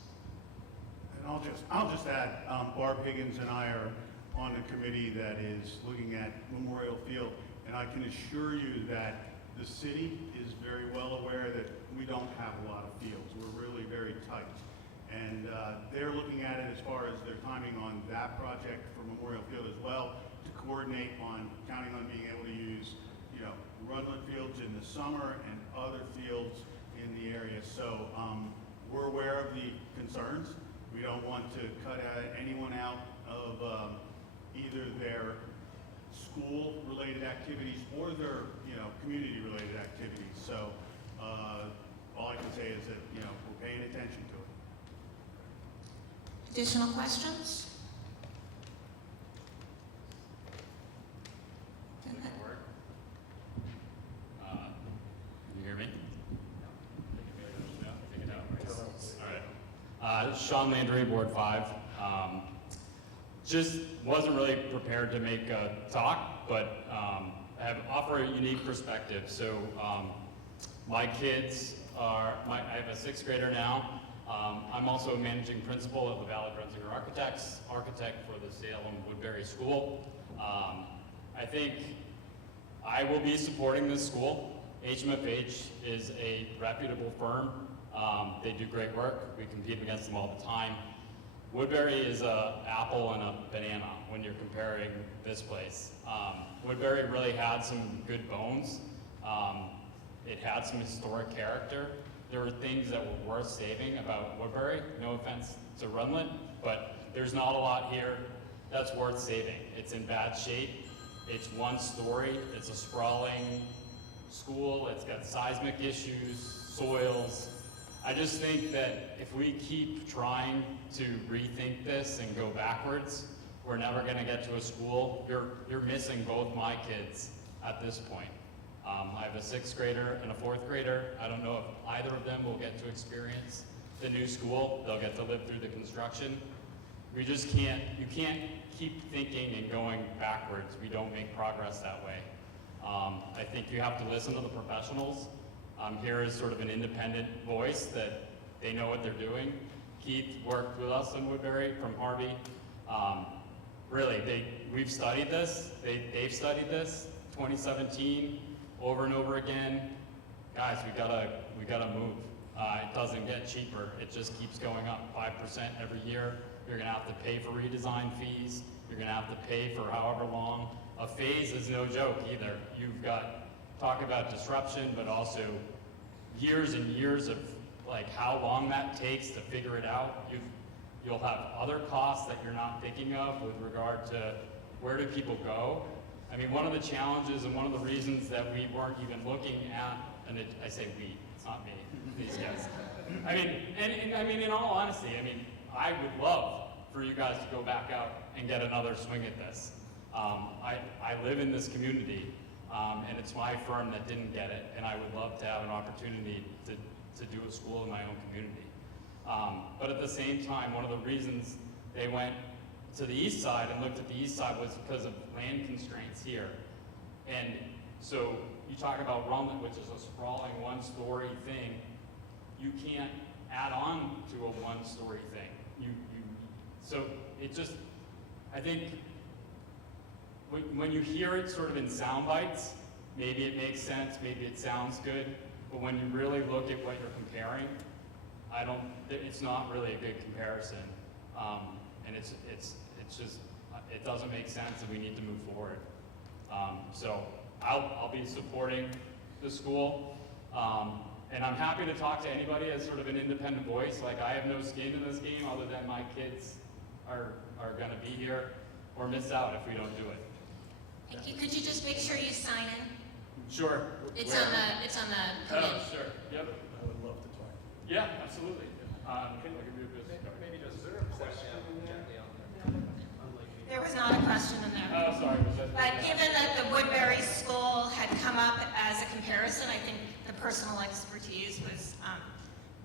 And I'll just add, Barb Higgins and I are on the committee that is looking at Memorial Field, and I can assure you that the city is very well aware that we don't have a lot of fields. We're really very tight. And they're looking at it as far as their timing on that project for Memorial Field as well, to coordinate on counting on being able to use, Rundlett fields in the summer and other fields in the area. So we're aware of the concerns. We don't want to cut anyone out of either their school-related activities or their, community-related activities. So all I can say is that, we're paying attention to it. Additional questions? Can you hear me? All right. Sean Landry, Board 5. Just wasn't really prepared to make a talk, but offer a unique perspective. So my kids I have a 6th grader now. I'm also a managing principal of the Valley Brunsinger Architects, architect for the Salem Woodbury School. I think I will be supporting this school. HMFH is a reputable firm. They do great work. We compete against them all the time. Woodbury is an apple and a banana when you're comparing this place. Woodbury really had some good bones. It had some historic character. There were things that were worth saving about Woodbury. No offense to Rundlett, but there's not a lot here that's worth saving. It's in bad shape. It's one story. It's a sprawling school. It's got seismic issues, soils. I just think that if we keep trying to rethink this and go backwards, we're never going to get to a school. You're missing both my kids at this point. I have a 6th grader and a 4th grader. I don't know if either of them will get to experience the new school. They'll get to live through the construction. We just can't, you can't keep thinking and going backwards. We don't make progress that way. I think you have to listen to the professionals. Here is sort of an independent voice that they know what they're doing. Keith worked with us in Woodbury from Harvey. Really, we've studied this. They've studied this. 2017, over and over again. Guys, we gotta move. It doesn't get cheaper. It just keeps going up 5% every year. You're gonna have to pay for redesign fees. You're gonna have to pay for however long. A phase is no joke either. You've got, talk about disruption, but also years and years of like how long that takes to figure it out. You'll have other costs that you're not thinking of with regard to where do people go. I mean, one of the challenges and one of the reasons that we weren't even looking at, and I say we, it's not me, these guys. I mean, in all honesty, I would love for you guys to go back out and get another swing at this. I live in this community, and it's my firm that didn't get it, and I would love to have an opportunity to do a school in my own community. But at the same time, one of the reasons they went to the east side and looked at the east side was because of land constraints here. And so you talk about Rundlett, which is a sprawling one-story thing. You can't add on to a one-story thing. So it just, I think when you hear it sort of in sound bites, maybe it makes sense, maybe it sounds good, but when you really look at what you're comparing, it's not really a good comparison. And it's just, it doesn't make sense and we need to move forward. So I'll be supporting the school. And I'm happy to talk to anybody as sort of an independent voice. Like, I have no skin in this game other than my kids are gonna be here or miss out if we don't do it. Thank you. Could you just make sure you sign in? Sure. It's on the Oh, sure. Yep. I would love to talk. Yeah, absolutely. Maybe just, is there a question? question in there. Oh, sorry, was that? But given that the Woodbury School had come up as a comparison, I think the personal expertise was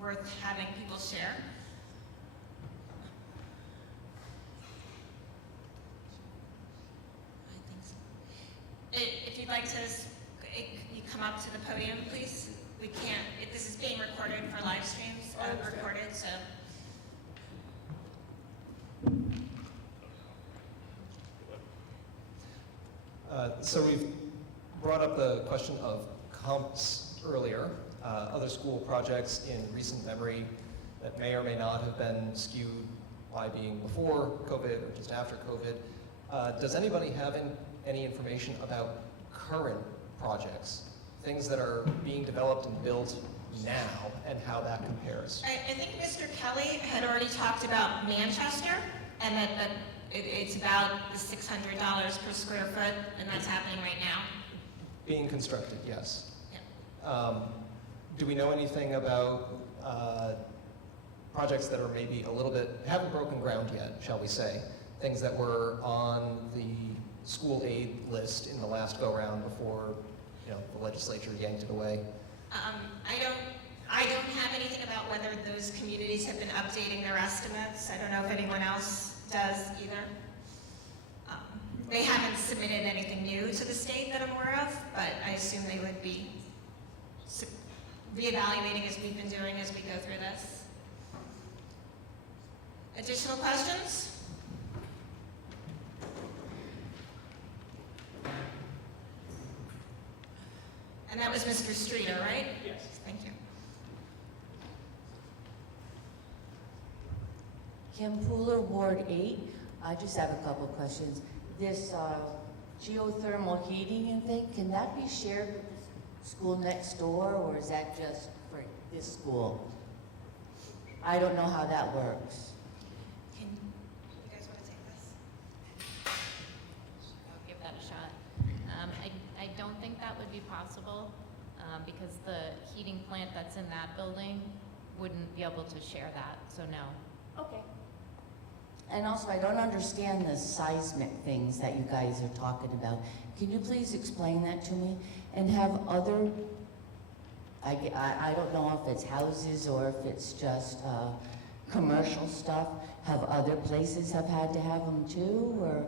worth having people share. If you'd like to, you come up to the podium, please. We can't, this is being recorded for live streams, recorded, so. So we've brought up the question of comps earlier, other school projects in recent memory that may or may not have been skewed by being before COVID or just after COVID. Does anybody have any information about current projects, things that are being developed and built now, and how that compares? I think Mr. Kelly had already talked about Manchester, and that it's about the $600 per square foot, and that's happening right now. Being constructed, yes. Yeah. Do we know anything about projects that are maybe a little bit, haven't broken ground yet, shall we say, things that were on the school aid list in the last go-round before, the legislature yanked it away? I don't have anything about whether those communities have been updating their estimates. I don't know if anyone else does either. They haven't submitted anything new to the state that I'm aware of, but I assume they would be reevaluating as we've been doing as we go through this. Additional questions? And that was Mr. Streeter, right? Yes. Thank you. Kim Pooler, Ward 8. I just have a couple of questions. This geothermal heating and thing, can that be shared with the school next door, or is that just for this school? I don't know how that works. You guys want to take this? I'll give that a shot. I don't think that would be possible because the heating plant that's in that building wouldn't be able to share that, so no. Okay. And also, I don't understand the seismic things that you guys are talking about. Can you please explain that to me? And have other, I don't know if it's houses or if it's just commercial stuff, have other places have had to have them too? Or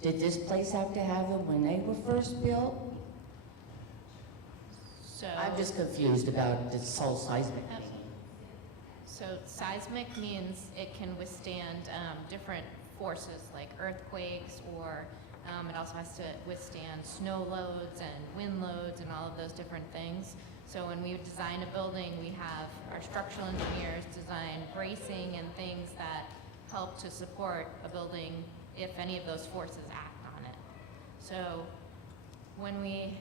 did this place have to have them when they were first built? So I'm just confused about this whole seismic thing. So seismic means it can withstand different forces like earthquakes, or it also has to withstand snow loads and wind loads and all of those different things. So when we design a building, we have our structural engineers design bracing and things that help to support a building if any of those forces act on it. So when we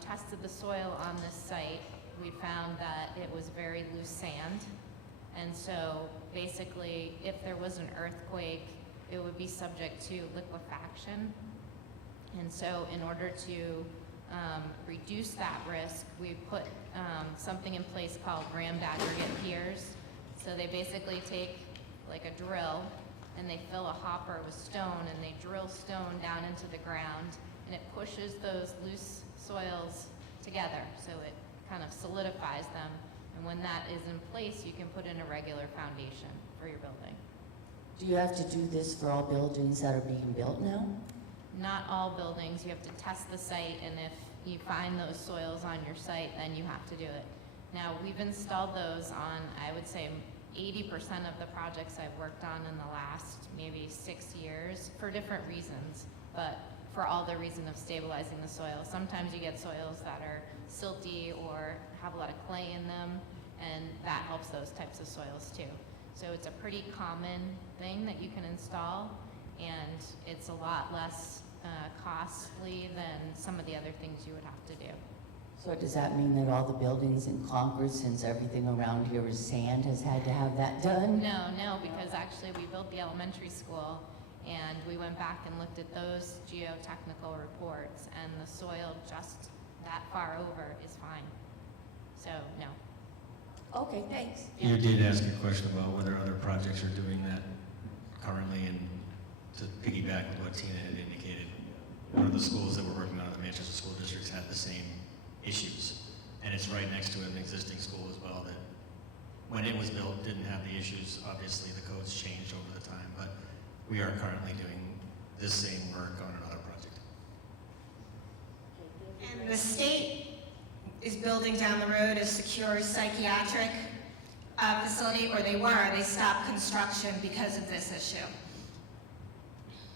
tested the soil on this site, we found that it was very loose sand. And so basically, if there was an earthquake, it would be subject to liquefaction. And so in order to reduce that risk, we put something in place called rammed aggregate piers. So they basically take like a drill and they fill a hopper with stone and they drill stone down into the ground, and it pushes those loose soils together. So it kind of solidifies them. And when that is in place, you can put in a regular foundation for your building. Do you have to do this for all buildings that are being built now? Not all buildings. You have to test the site, and if you find those soils on your site, then you have to do it. Now, we've installed those on, I would say, 80% of the projects I've worked on in the last maybe 6 years for different reasons, but for all the reason of stabilizing the soil. Sometimes you get soils that are silty or have a lot of clay in them, and that helps those types of soils too. So it's a pretty common thing that you can install, and it's a lot less costly than some of the other things you would have to do. So does that mean that all the buildings in Concord, since everything around here is sand, has had to have that done? No, because actually we built the elementary school, and we went back and looked at those geotechnical reports, and the soil just that far over is fine. So, no. Okay, thanks. You did ask a question about whether other projects are doing that currently, and to piggyback with what Tina had indicated, one of the schools that we're working on in the Manchester School Districts had the same issues. And it's right next to an existing school as well that, when it was built, didn't have the issues. Obviously, the codes changed over the time, but we are currently doing this same work on another project. And the state is building down the road a secure psychiatric facility, or they stopped construction because of this issue.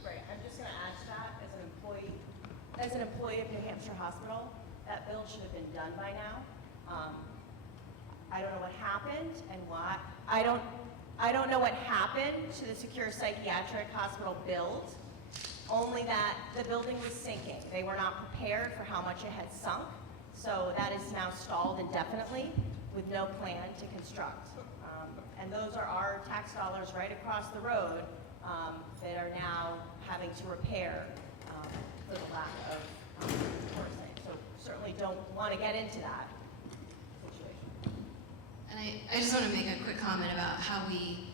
Right, I'm just gonna add to that, as an employee of New Hampshire Hospital, that build should have been done by now. I don't know what happened and why. I don't know what happened to the secure psychiatric hospital build, only that the building was sinking. They were not prepared for how much it had sunk, so that is now stalled indefinitely with no plan to construct. And those are our tax dollars right across the road that are now having to repair for the lack of foresight. So certainly don't want to get into that situation. And I just want to make a quick comment about how we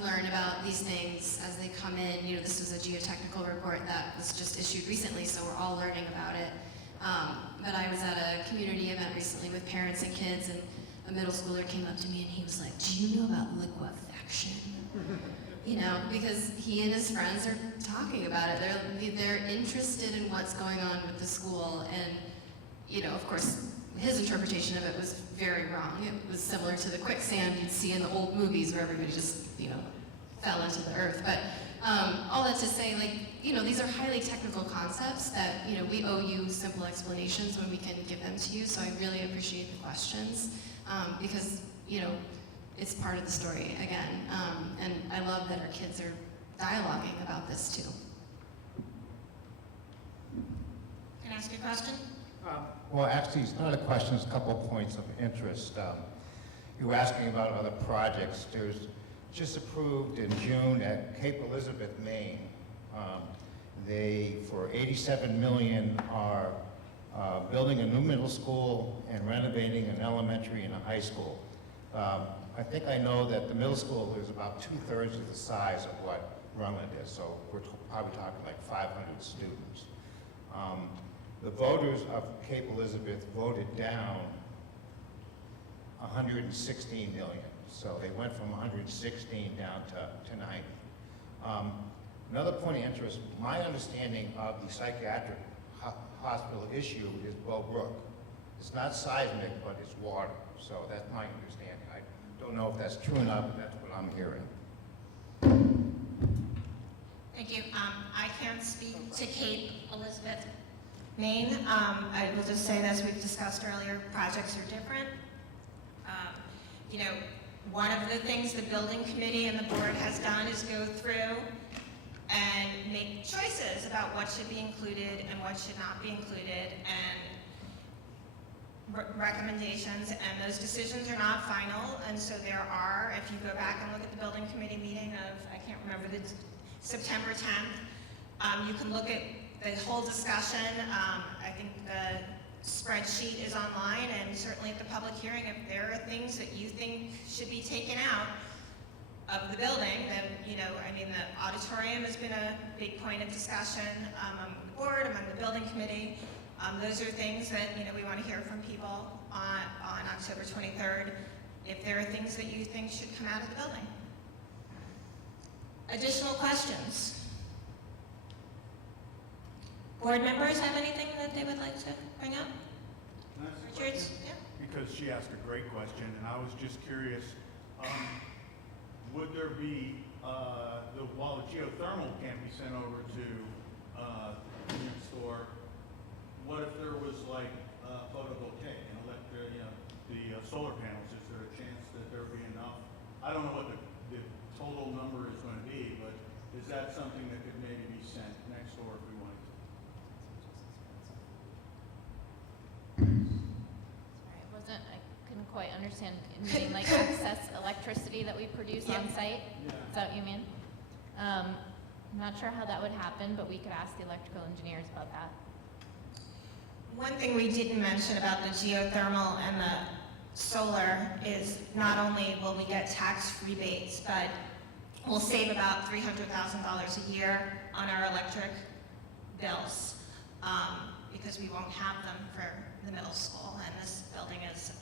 learn about these things as they come in. You know, this was a geotechnical report that was just issued recently, so we're all learning about it. But I was at a community event recently with parents and kids, and a middle schooler came up to me and he was like, "Do you know about liquefaction?" You know, because he and his friends are talking about it. They're interested in what's going on with the school, and you know, of course, his interpretation of it was very wrong. It was similar to the quicksand you'd see in the old movies where everybody just, you know, fell into the earth. But all that to say, like, you know, these are highly technical concepts that, you know, we owe you simple explanations when we can give them to you. So I really appreciate the questions because, you know, it's part of the story again. And I love that our kids are dialoguing about this too. Can I ask you a question? Well, actually, it's not a question, it's a couple of points of interest. You were asking about other projects. There's just approved in June at Cape Elizabeth, Maine. They, for $87 million, are building a new middle school and renovating an elementary and a high school. I think I know that the middle school is about 2/3 of the size of what Rundlett is, so we're probably talking like 500 students. The voters of Cape Elizabeth voted down 116 million. So they went from 116 down to 90. Another point of interest, my understanding of the psychiatric hospital issue is Bow Brook. It's not seismic, but it's water. So that's my understanding. I don't know if that's true or not, but that's what I'm hearing. Thank you. I can't speak to Cape Elizabeth, Maine. I will just say, as we've discussed earlier, projects are different. You know, one of the things the building committee and the board has done is go through and make choices about what should be included and what should not be included, and recommendations, and those decisions are not final. And so there are, if you go back and look at the building committee meeting of, I can't remember, the September 10th, you can look at the whole discussion. I think the spreadsheet is online, and certainly at the public hearing, if there are things that you think should be taken out of the building, then, you know, I mean, the auditorium has been a big point of discussion among the board, among the building committee. Those are things that, you know, we want to hear from people on October 23rd, if there are things that you think should come out of the building. Additional questions? Board members have anything that they would like to bring up? Richards? Yeah. Because she asked a great question, and I was just curious, would there be, while the geothermal can't be sent over to the unit store, what if there was like photovoltaic and electric, you know, the solar panels? Is there a chance that there would be enough? I don't know what the total number is going to be, but is that something that could maybe be sent next door if we wanted to? I couldn't quite understand. You mean like excess electricity that we produce on site? Yeah. Is that what you mean? I'm not sure how that would happen, but we could ask the electrical engineers about that. One thing we didn't mention about the geothermal and the solar is not only will we get tax rebates, but we'll save about $300,000 a year on our electric bills, because we won't have them for the middle school, and this building is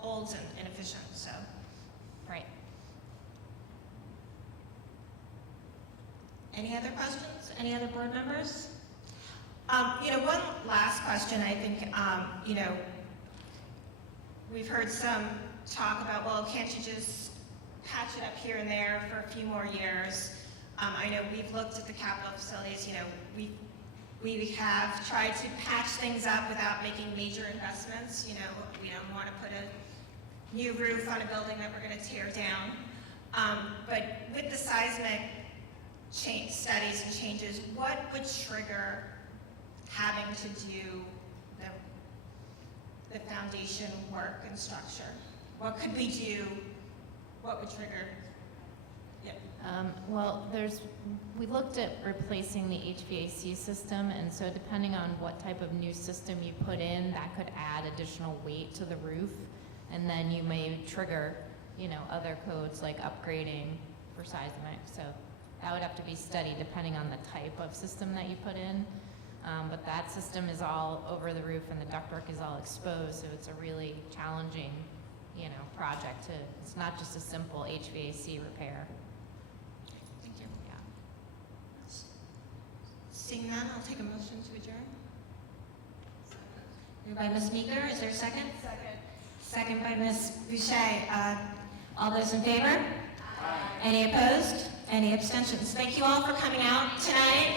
old and inefficient, so. Right. Any other questions? Any other board members? One last question, I think, we've heard some talk about, well, can't you just patch it up here and there for a few more years? I know we've looked at the capital facilities, we have tried to patch things up without making major investments. We don't want to put a new roof on a building that we're going to tear down. But with the seismic studies and changes, what would trigger having to do the foundation work and structure? What could we do? What would trigger? Yep. Well, we looked at replacing the HVAC system, and so depending on what type of new system you put in, that could add additional weight to the roof, and then you may trigger, other codes like upgrading for seismic. So that would have to be studied depending on the type of system that you put in. But that system is all over the roof, and the ductwork is all exposed, so it's a really challenging, project. It's not just a simple HVAC repair. Thank you. Yeah. Seeing none, I'll take a motion to adjourn. Moved by Ms. Meeker, is there a second? Second. Second by Ms. Boucher. All those in favor? Aye. Any opposed? Any abstentions? Thank you all for coming out tonight.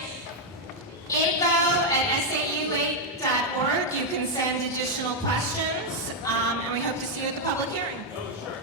info@sauwait.org. You can send additional questions, and we hope to see you at the public hearing. Oh, sure.